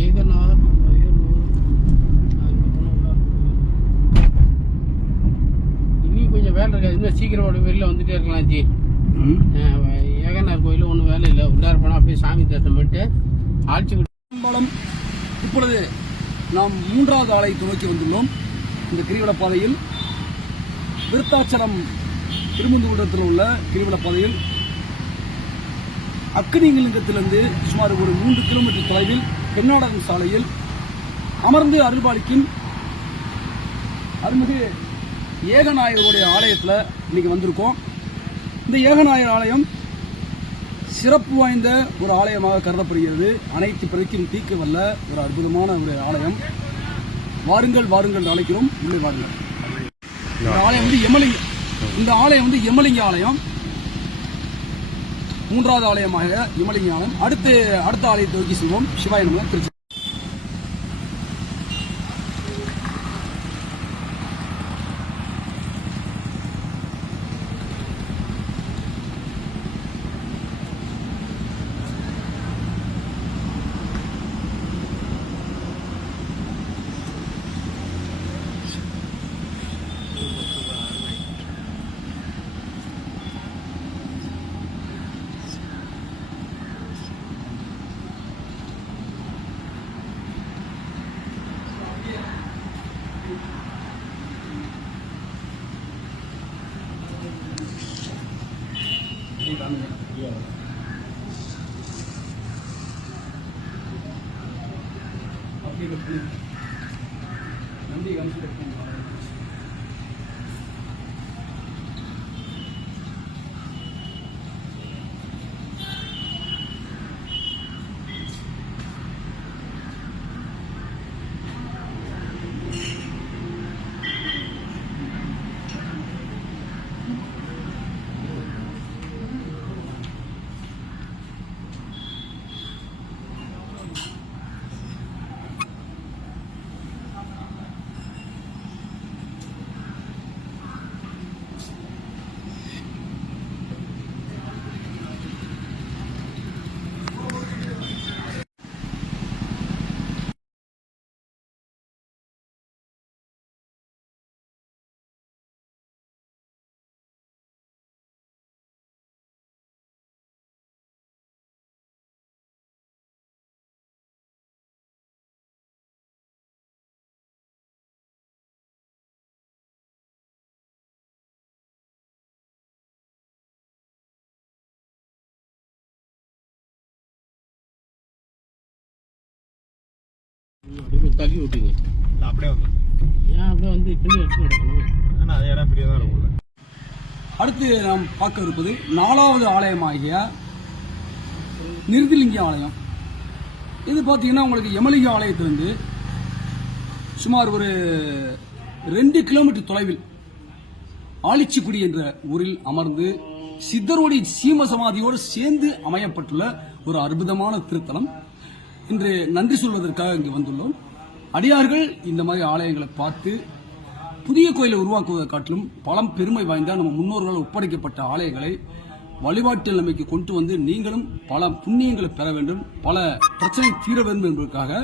ஏகநாதர் இனி கொஞ்சம் வேலை இருக்காது. இன்னும் சீக்கிரம் வெளியில் வந்துட்டே இருக்கலாம் ஜி. ஏகநாதர் கோயிலில் ஒன்றும் வேலை இல்லை. உள்ளார போனால் அப்படியே சாமி தரிசனம் பண்ணிட்டு ஆட்சி. இப்பொழுது நாம் 3வது ஆலயத்தை நோக்கி வந்துள்ளோம். இந்த கிரிவல பாதையில் விருத்தாச்சலம் திருமந்தகுன்றத்தில் உள்ள கிரிவல பாதையில் அக்னிலிங்கத்திலிருந்து சுமார் ஒரு 3 கிலோமீட்டர் தொலைவில் பெண்ணாடகம் சாலையில் அமர்ந்து அருள்பாலிக்கும் அருள்மிகு ஏகநாயகருடைய ஆலயத்தில் இன்னைக்கு வந்திருக்கோம். இந்த ஏகநாயகர் ஆலயம் சிறப்பு வாய்ந்த ஒரு ஆலயமாக கருதப்படுகிறது. அனைத்து பிரதிக்கும் தீர்க்க வல்ல ஒரு அற்புதமான ஒரு ஆலயம். வாருங்கள் வாருங்கள் அழைக்கிறோம், உள்ளே வாருங்கள். இந்த ஆலயம் வந்து யமலிங்க ஆலயம். 3வது ஆலயமாக யமலிங்க ஆலயம். அடுத்த ஆலயத்தை நோக்கி செல்வோம். சிவாய நம. திருச்சி. நன்றி. தள்ளி விட்டுங்க. அப்படியே வந்து ஏன் அப்படியே வந்து பின்னாடி எடுத்து நடக்கணும்? அது இடம் பெரிய தான் இருக்கும்ல. அடுத்து நாம் பார்க்க இருப்பது 4வது ஆலயமாகிய நிருதிலிங்க ஆலயம். இது பார்த்தீங்கன்னா உங்களுக்கு யமலிங்க ஆலயத்திலிருந்து சுமார் ஒரு 2 கிலோமீட்டர் தொலைவில் ஆலிச்சிக்குடி என்ற ஊரில் அமர்ந்து சித்தருடைய சீம சமாதியோடு சேர்ந்து அமையப்பட்டுள்ள ஒரு அற்புதமான திருத்தலம். இன்று நன்றி சொல்வதற்காக இங்கு வந்துள்ளோம். அடியார்கள் இந்த மாதிரி ஆலயங்களை பார்த்து புதிய கோயிலை உருவாக்குவதை காட்டிலும் பலம் பெருமை வாய்ந்த நம்ம முன்னோர்களால் ஒப்படைக்கப்பட்ட ஆலயங்களை வழிபாட்டு நிலைமைக்கு கொண்டு வந்து நீங்களும் பல புண்ணியங்களை பெற வேண்டும், பல பிரச்சனை தீர வேண்டும் என்பதற்காக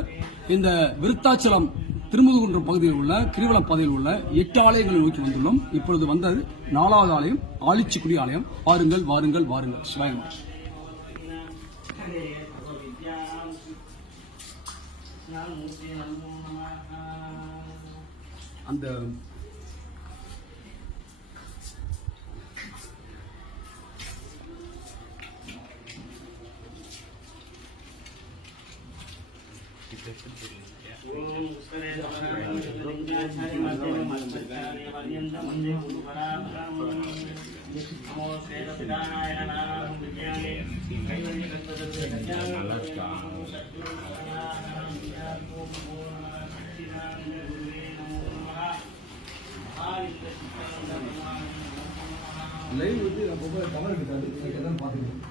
இந்த விருத்தாச்சலம் திருமுதுகுன்றம் பகுதியில் உள்ள கிரிவல பாதையில் உள்ள 8 ஆலயங்களை நோக்கி வந்துள்ளோம். இப்பொழுது வந்தது 4வது ஆலயம் ஆலிச்சிக்குடி ஆலயம். வாருங்கள் வாருங்கள் வாருங்கள். சிவாயம். அந்த லைவ் வந்து அப்பப்போ கவர் எடுக்காது. எல்லாம் பார்த்துக்கணும்.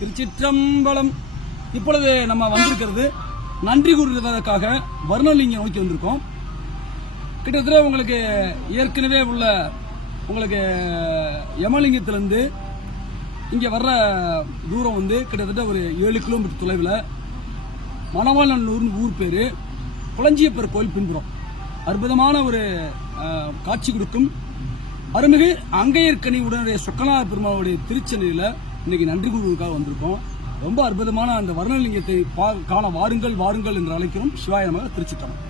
திருச்சிற்றம்பலம். இப்பொழுது நம்ம வந்திருக்கிறது நன்றி கூறுவதற்காக வர்ணலிங்கம் நோக்கி வந்திருக்கோம். கிட்டத்தட்ட உங்களுக்கு ஏற்கனவே உள்ள உங்களுக்கு யமலிங்கத்திலிருந்து இங்கே வர்ற தூரம் வந்து கிட்டத்தட்ட ஒரு 7 கிலோமீட்டர் தொலைவில் மணவாளநல்லூர்னு ஊர் பேர். குளஞ்சியப்பர் கோயில் பின்புறம் அற்புதமான ஒரு காட்சி கொடுக்கும் அருள்மிகு அங்கையர்கனி உடனுடைய சொக்கநாத பெருமாளுடைய திருச்சென்னையில் இன்னைக்கு நன்றி கூறுவதற்காக வந்திருக்கோம். ரொம்ப அற்புதமான அந்த வர்ணலிங்கத்தை காண வாருங்கள் வாருங்கள் என்று அழைக்கிறோம். சிவாய நமக. திருச்சிற்றம்பலம்.